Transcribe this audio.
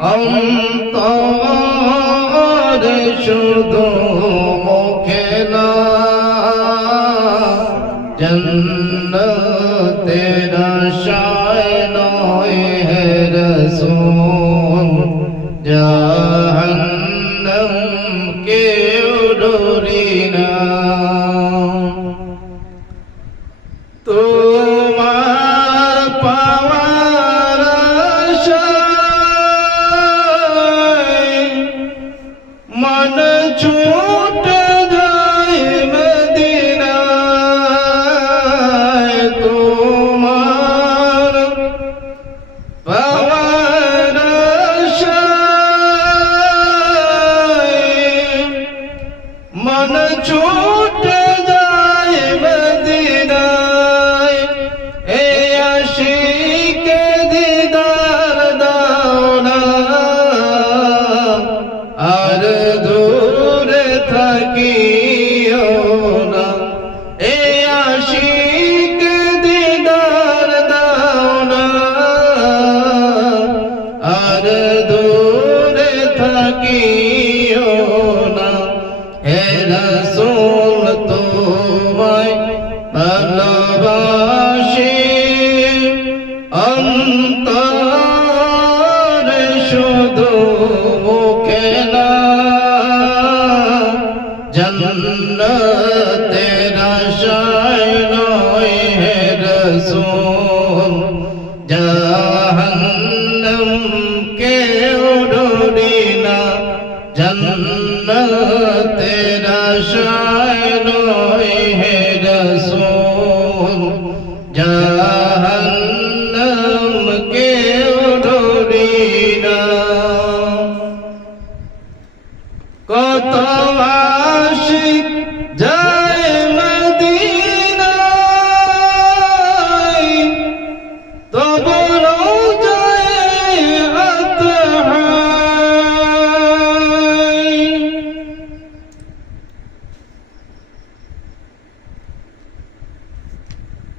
অন্তর শুধু মুখে না, জন্নতের শায় নয় হে রসুল জাহান্নাম কে ডরি না। তোমার পাওয়া মন চোর তাকিও না। হে রাসূল, তোমায় ভালোবাসি। অন্তরে শুধু মুখে না, জন্নতের আশায় নয় হে রাসূল। জাহান্নাম কেউ না জন্নত রসায়ন হে রসূল। জাহান্নাম কে ডরি না। কত আশিক